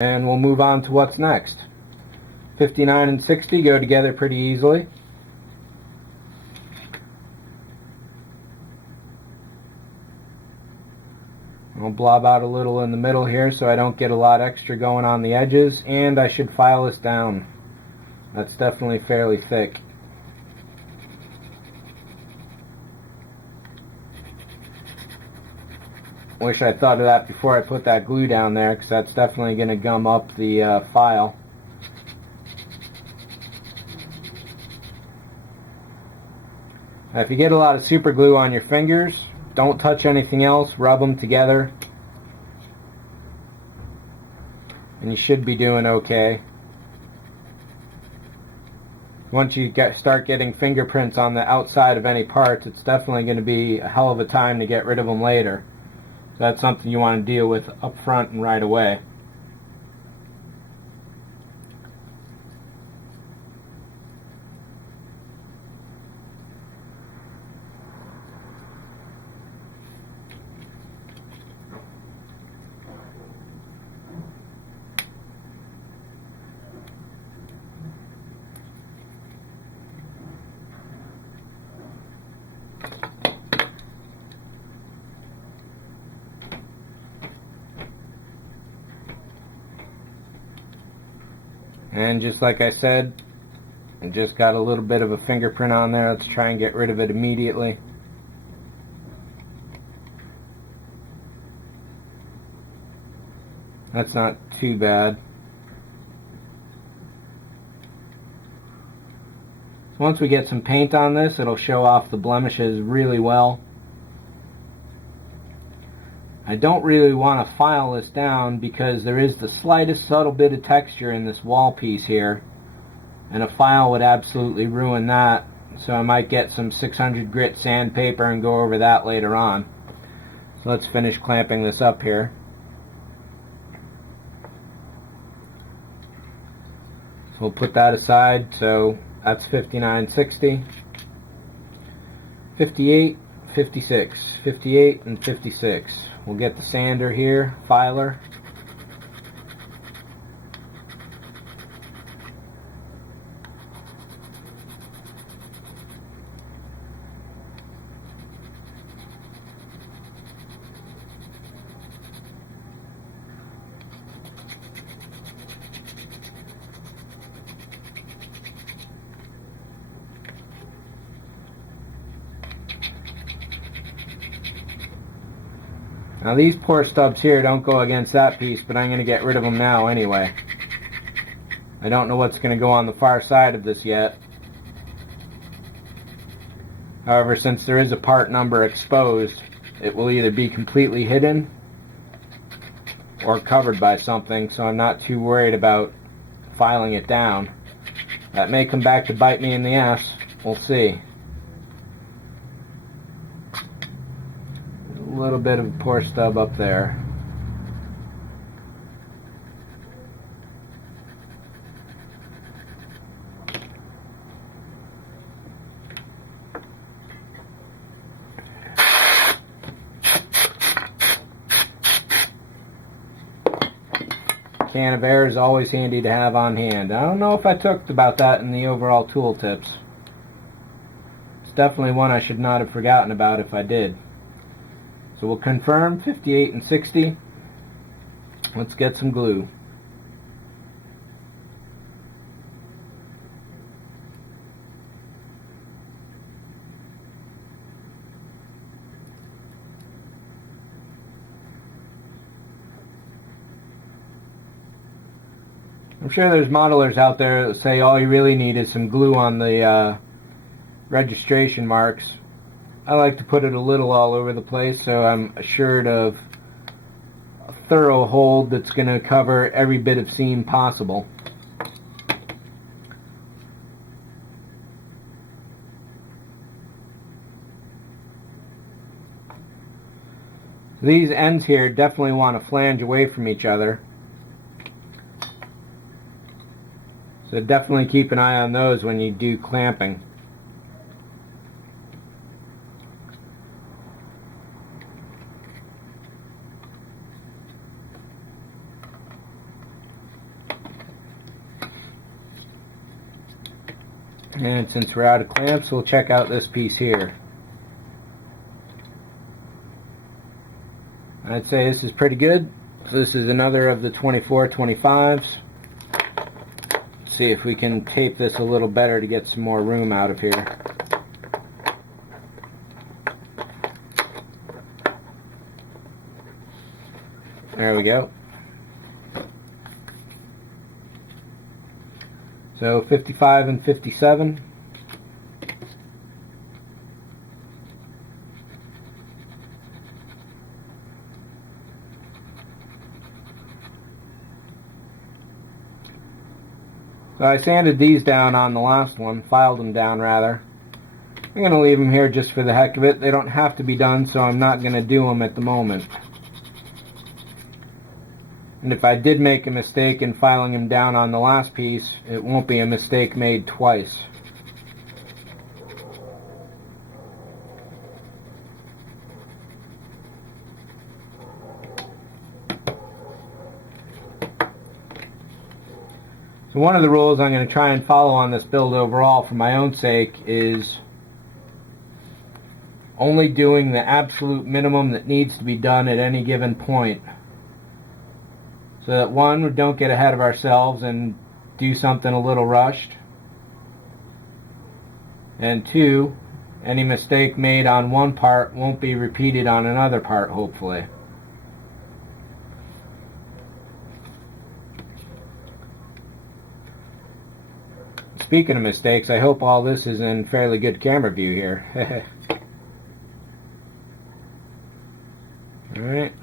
And we'll move on to what's next. 59 and 60 go together pretty easily. I'll blob out a little in the middle here so I don't get a lot extra going on the edges, and I should file this down. That's definitely fairly thick. Wish I thought of that before I put that glue down there, because that's definitely going to gum up the file. Now, if you get a lot of super glue on your fingers, don't touch anything else, rub them together, and you should be doing okay. Once you start getting fingerprints on the outside of any parts, it's definitely going to be a hell of a time to get rid of them later. So that's something you want to deal with up front and right away. And just like I said, I just got a little bit of a fingerprint on there. Let's try and get rid of it immediately. That's not too bad. So once we get some paint on this, it'll show off the blemishes really well. I don't really want to file this down because there is the slightest subtle bit of texture in this wall piece here, and a file would absolutely ruin that. So I might get some 600 grit sandpaper and go over that later on. So let's finish clamping this up here. So we'll put that aside. So that's 59/60, 58, 56, 58, and 56. We'll get the sander here, filer. Now these poor stubs here don't go against that piece, but I'm going to get rid of them now anyway. I don't know what's going to go on the far side of this yet. However, since there is a part number exposed, it will either be completely hidden or covered by something, so I'm not too worried about filing it down. That may come back to bite me in the ass. We'll see. A little bit of a poor stub up there. Can of air is always handy to have on hand. I don't know if I talked about that in the overall tool tips. It's definitely one I should not have forgotten about if I did. So we'll confirm 58 and 60. Let's get some glue. I'm sure there's modelers out there that say all you really need is some glue on the registration marks. I like to put it a little all over the place so I'm assured of a thorough hold that's going to cover every bit of seam possible. These ends here definitely want to flange away from each other. So definitely keep an eye on those when you do clamping. And since we're out of clamps, we'll check out this piece here. I'd say this is pretty good. So this is another of the 24-25s. See if we can tape this a little better to get some more room out of here. There we go. So 55 and 57. So I sanded these down on the last one, filed them down rather. I'm going to leave them here just for the heck of it. They don't have to be done, so I'm not going to do them at the moment. And if I did make a mistake in filing them down on the last piece, it won't be a mistake made twice. So one of the rules I'm going to try and follow on this build overall for my own sake is only doing the absolute minimum that needs to be done at any given point. So that one, we don't get ahead of ourselves and do something a little rushed. And two, any mistake made on one part won't be repeated on another part, hopefully. Speaking of mistakes, I hope all this is in fairly good camera view here. Alright.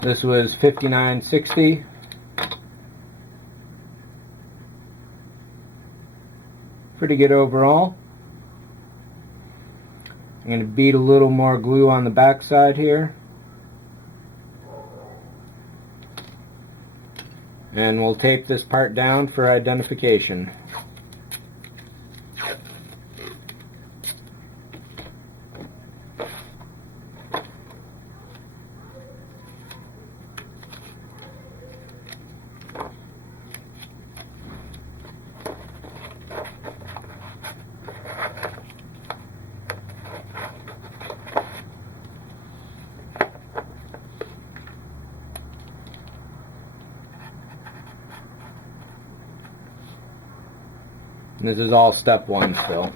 This was 59.60. Pretty good overall. I'm going to beat a little more glue on the back side here. And we'll tape this part down for identification. This is all step one still.